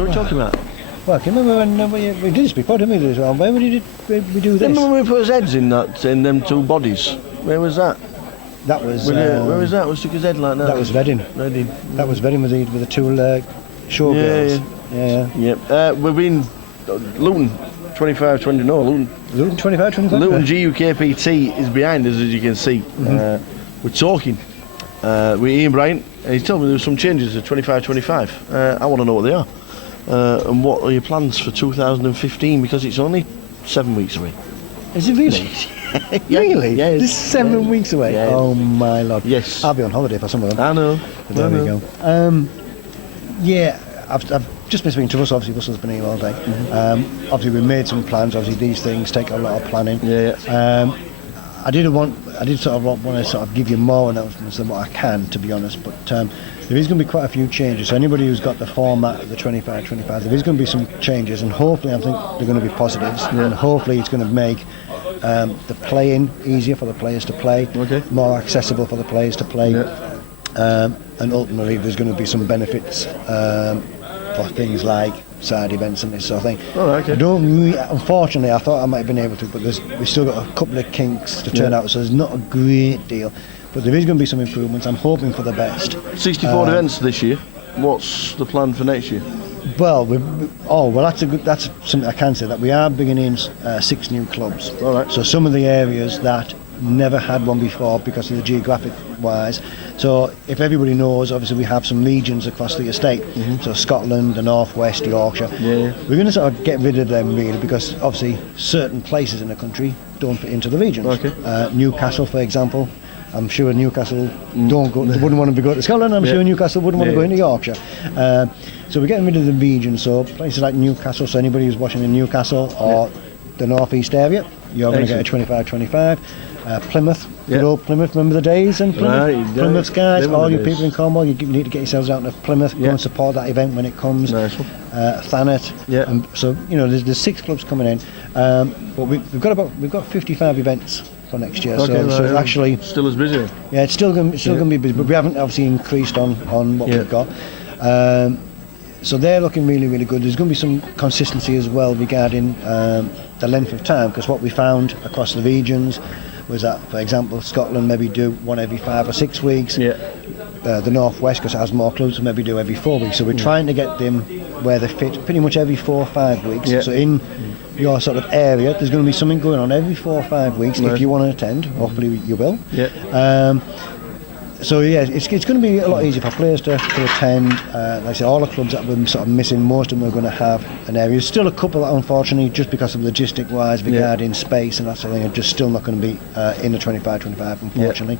what are you talking about? Well, can you remember when we did this before, didn't we? As well? When did we do this? Remember when we put his heads in them two bodies? Where was that? That was. Where was that? We stuck his head like that. That was Reading. Reading. That was Reading with the two showgirls. Yeah. We've been Luton 25-20. No, Luton 25-25. Luton GukPT is behind us, as you can see. We're talking with Ian Bryan, and he's told me there's some changes to 25-25. I want to know what they are. And what are your plans for 2015? Because it's only 7 weeks away. Is it really? Really? Yeah. This is 7 weeks away? Yeah. Oh my lord. Yes. I'll be on holiday for some of them. I know. But there we go. Yeah, I've just been speaking to Russell. Obviously, Russell's been here all day. Obviously, we made some plans. Obviously, these things take a lot of planning. Yeah. I did want to give you more announcements than what I can, to be honest. But there is going to be quite a few changes. So anybody who's got the format of the 25-25, there is going to be some changes, and hopefully, I think they're going to be positives. Yeah. And hopefully, it's going to make the playing easier for the players to play, more accessible for the players to play, and ultimately, there's going to be some benefits for things like side events and this sort of thing. Unfortunately, I thought I might have been able to, but we've still got a couple of kinks to turn out, so there's not a great deal. But there is going to be some improvements. I'm hoping for the best. 64 events this year. What's the plan for next year? Well, that's something I can say, that we are bringing in 6 new clubs. All right. So some of the areas that never had one before because of the geographic wise. So if everybody knows, obviously we have some regions across the estate. So Scotland, the North West, Yorkshire. Yeah. We're going to sort of get rid of them really, because obviously certain places in the country don't fit into the regions. Newcastle, for example. I'm sure Newcastle wouldn't want to go to Scotland. I'm sure Newcastle wouldn't want to go into Yorkshire. So we're getting rid of the regions. So places like Newcastle, so anybody who's watching in Newcastle or the North East area, you're going to get a 25-25. Plymouth, good old Plymouth, remember the days in Plymouth? Plymouth guys, all you people in Cornwall, you need to get yourselves out of Plymouth, go and support that event when it comes. Nice one. Thanet, so there's 6 clubs coming in, but we've got 55 events for next year, so it's actually still as busy. Yeah, it's still going to be busy, but we haven't obviously increased on what we've got. So they're looking really, really good. There's going to be some consistency as well regarding the length of time, because what we found across the regions was that, for example, Scotland maybe do one every 5 or 6 weeks. The North West, because it has more clubs, maybe do every 4 weeks. So we're trying to get them where they fit pretty much every 4 or 5 weeks. So in your sort of area, there's going to be something going on every 4 or 5 weeks. If you want to attend, hopefully you will. So it's going to be a lot easier for players to attend. Like I say, all the clubs that we're sort of missing, most of them are going to have an area. There's still a couple that, unfortunately, just because of logistic-wise, regarding space and that sort of thing, are just still not going to be in the 25-25, unfortunately.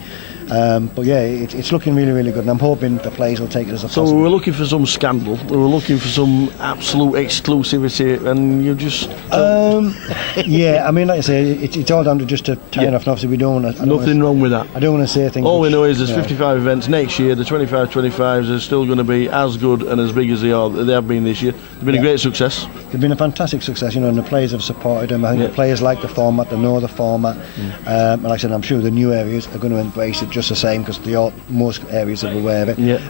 But it's looking really, really good, and I'm hoping the players will take it as a positive. So we were looking for some scandal, we were looking for some absolute exclusivity, and you just... I mean, like I say, it's all down to just to tie off, and obviously we don't want to... Nothing wrong with that. I don't want to say things... All we know is there's 55 events next year. The 25-25s are still going to be as good and as big as they have been this year. They've been a great success. They've been a fantastic success, and the players have supported them. I think the players like the format, they know the format. And like I said, I'm sure the new areas are going to embrace it just the same, because most areas are aware of it.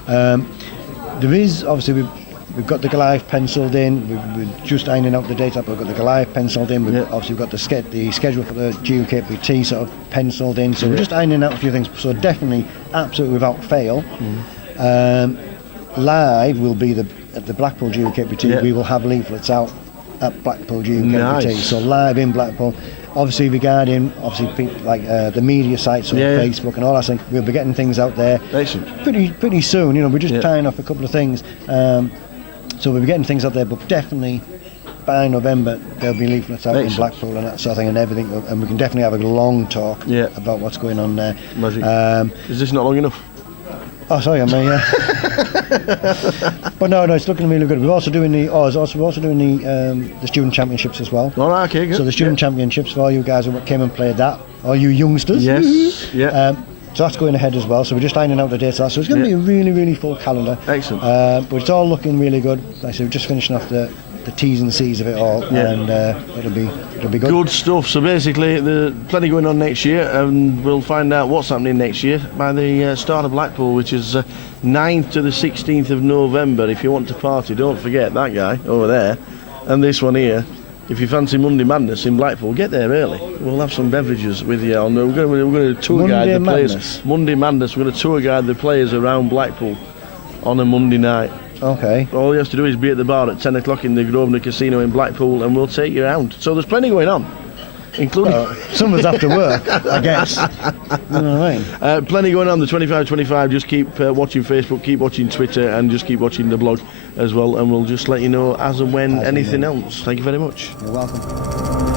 There is, obviously, we've got the Goliath penciled in. We're just ironing out the date up. We've got the Goliath penciled in. Obviously, we've got the schedule for the GukPT sort of penciled in. So we're just ironing out a few things. So definitely, absolutely without fail, live will be at the Blackpool GukPT. We will have leaflets out at Blackpool GukPT. So live in Blackpool. Obviously, regarding people like the media sites on Facebook and all that thing, we'll be getting things out there pretty soon. We're just tying off a couple of things. So we'll be getting things out there, but definitely by November there'll be leaflets out in Blackpool and that sort of thing and everything, and we can definitely have a long talk about what's going on there. Is this not long enough? Oh, sorry, I mean, but no, it's looking really good. We're also doing the student championships as well. All right, okay, good. So the student championships for all you guys who came and played that, all you youngsters. So that's going ahead as well. So we're just ironing out the dates. So it's going to be a really, really full calendar. Excellent. But it's all looking really good. Like I said, we're just finishing off the the T's and C's of it all, and it'll be good. Good stuff. So basically, there's plenty going on next year, and we'll find out what's happening next year by the start of Blackpool, which is 9th to the 16th of November. If you want to party, don't forget that guy over there, and this one here. If you fancy Monday Madness in Blackpool, get there early. We'll have some beverages with you. We're going to tour guide the players. Monday Madness. We're going to tour guide the players around Blackpool on a Monday night. Okay. All you have to do is be at the bar at 10 o'clock in the Grosvenor Casino in Blackpool, and we'll take you around. So there's plenty going on, including... someone's after work, I guess. You know what I mean? Plenty going on, the 25-25. Just keep watching Facebook, keep watching Twitter, and just keep watching the blog as well, and we'll just let you know as and when anything else. Thank you very much. You're welcome.